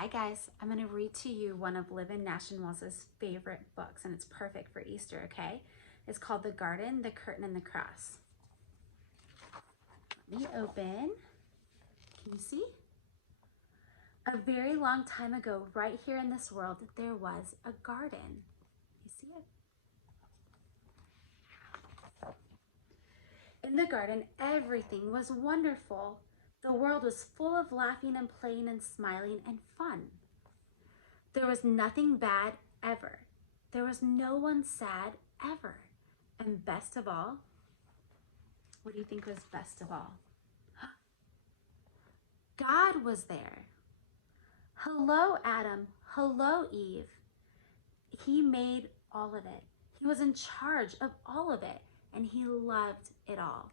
Hi guys, I'm going to read to you one of Livin Nationwal's favorite books, and it's perfect for Easter, okay? It's called The Garden, the Curtain, and the Cross. Let me open. Can you see? A very long time ago, right here in this world, there was a garden. You see it? In the garden, everything was wonderful. The world was full of laughing and playing and smiling and fun. There was nothing bad ever. There was no one sad ever. And best of all, what do you think was best of all? God was there. Hello, Adam. Hello, Eve. He made all of it. He was in charge of all of it, and he loved it all.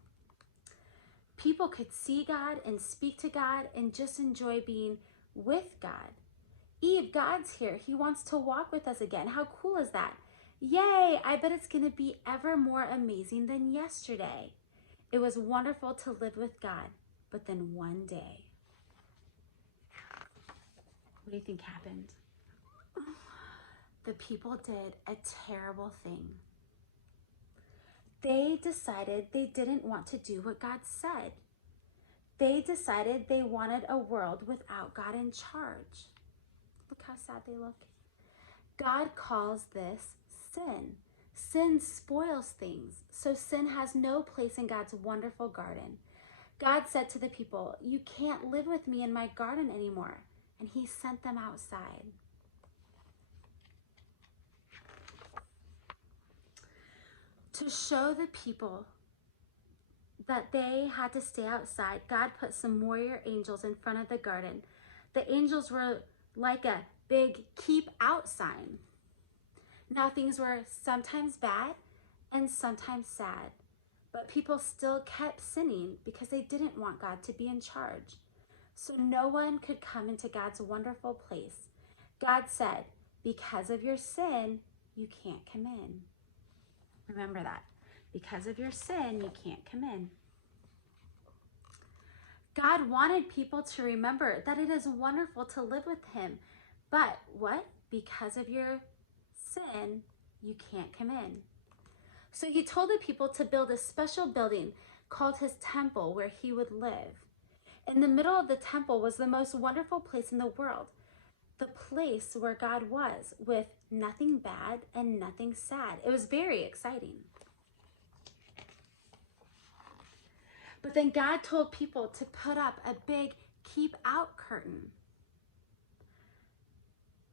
People could see God and speak to God and just enjoy being with God. Eve, God's here. He wants to walk with us again. How cool is that? Yay! I bet it's going to be ever more amazing than yesterday. It was wonderful to live with God, but then one day, what do you think happened? The people did a terrible thing. They decided they didn't want to do what God said. They decided they wanted a world without God in charge. Look how sad they look. God calls this sin. Sin spoils things, so sin has no place in God's wonderful garden. God said to the people, "You can't live with me in my garden anymore," and he sent them outside. To show the people that they had to stay outside, God put some warrior angels in front of the garden. The angels were like a big keep out sign. Now things were sometimes bad and sometimes sad, but people still kept sinning because they didn't want God to be in charge. So no one could come into God's wonderful place. God said, because of your sin, you can't come in. Remember that. Because of your sin, you can't come in. God wanted people to remember that it is wonderful to live with him. But what? Because of your sin, you can't come in. So he told the people to build a special building called his temple where he would live. In the middle of the temple was the most wonderful place in the world, the place where God was, with nothing bad and nothing sad. It was very exciting. But then God told people to put up a big keep out curtain.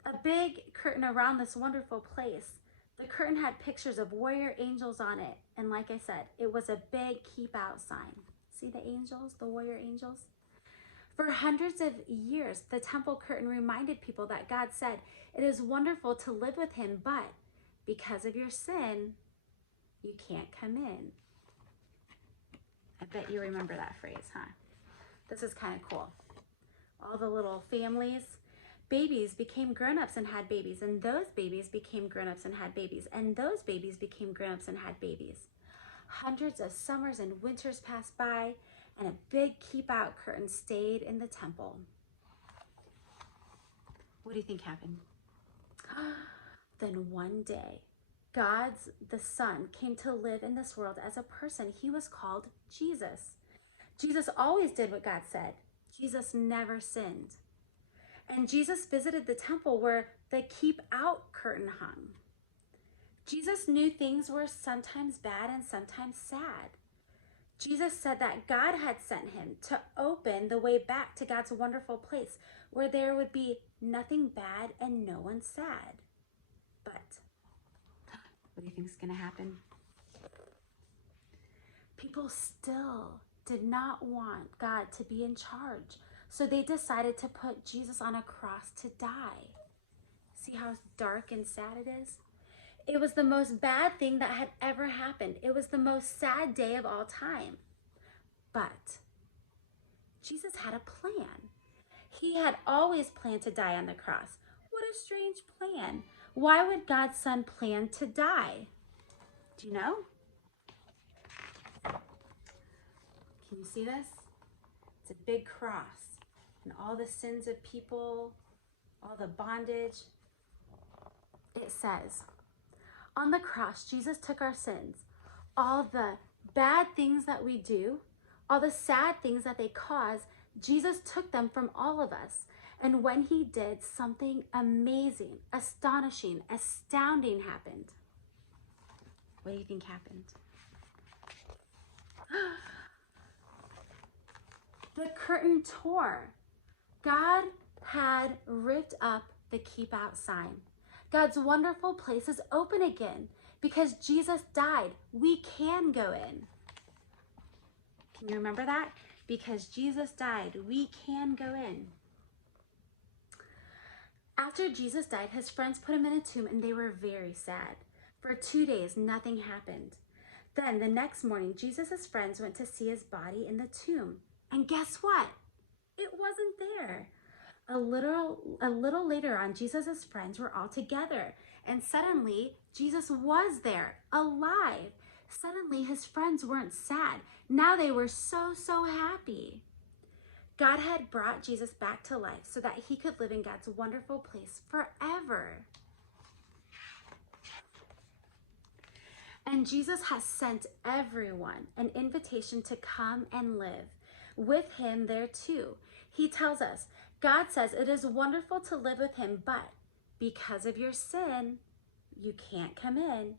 A big curtain around this wonderful place. The curtain had pictures of warrior angels on it. And like I said, it was a big keep out sign. See the angels, the warrior angels? For hundreds of years, the temple curtain reminded people that God said, it is wonderful to live with him, but because of your sin, you can't come in. I bet you remember that phrase, huh? This is kind of cool. All the little families, babies became grown-ups and had babies, and those babies became grown-ups and had babies, and those babies became grown-ups and had babies. Hundreds of summers and winters passed by, and a big keep-out curtain stayed in the temple. What do you think happened? Then one day, God's the Son came to live in this world as a person. He was called Jesus. Jesus always did what God said. Jesus never sinned. And Jesus visited the temple where the keep out curtain hung. Jesus knew things were sometimes bad and sometimes sad. Jesus said that God had sent him to open the way back to God's wonderful place where there would be nothing bad and no one sad. But what do you think is going to happen? People still did not want God to be in charge. So they decided to put Jesus on a cross to die. See how dark and sad it is? It was the most bad thing that had ever happened. It was the most sad day of all time. But Jesus had a plan. He had always planned to die on the cross. What a strange plan. Why would God's Son plan to die? Do you know? Can you see this? It's a big cross, and all the sins of people all the bondage. It says, on the cross, Jesus took our sins, all the bad things that we do, all the sad things that they cause. Jesus took them from all of us. And when he did, something amazing, astonishing, astounding happened. What do you think happened? The curtain tore. God had ripped up the keep out sign. God's wonderful place is open again. Because Jesus died, we can go in. Can you remember that? Because Jesus died, we can go in. After Jesus died, his friends put him in a tomb and they were very sad. For 2 days, nothing happened. Then the next morning, Jesus' friends went to see his body in the tomb. And guess what? It wasn't there. A little later on, Jesus' friends were all together. And suddenly, Jesus was there, alive. Suddenly, his friends weren't sad. Now they were so happy. God had brought Jesus back to life so that he could live in God's wonderful place forever. And Jesus has sent everyone an invitation to come and live with him there too. He tells us, God says it is wonderful to live with him, but because of your sin, you can't come in.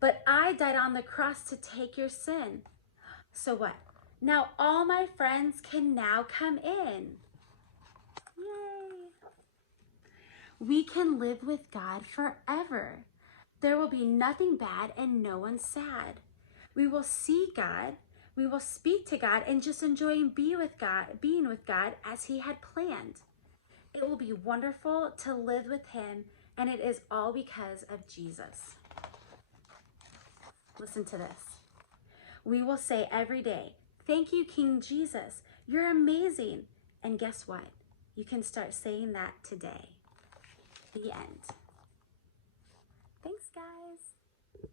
But I died on the cross to take your sin. So what? Now all my friends can now come in. Yay! We can live with God forever. There will be nothing bad and no one sad. We will see God, we will speak to God and just enjoy and being with God as he had planned. It will be wonderful to live with him, and it is all because of Jesus. Listen to this. We will say every day, thank you, King Jesus. You're amazing. And guess what? You can start saying that today. The end. Thanks, guys.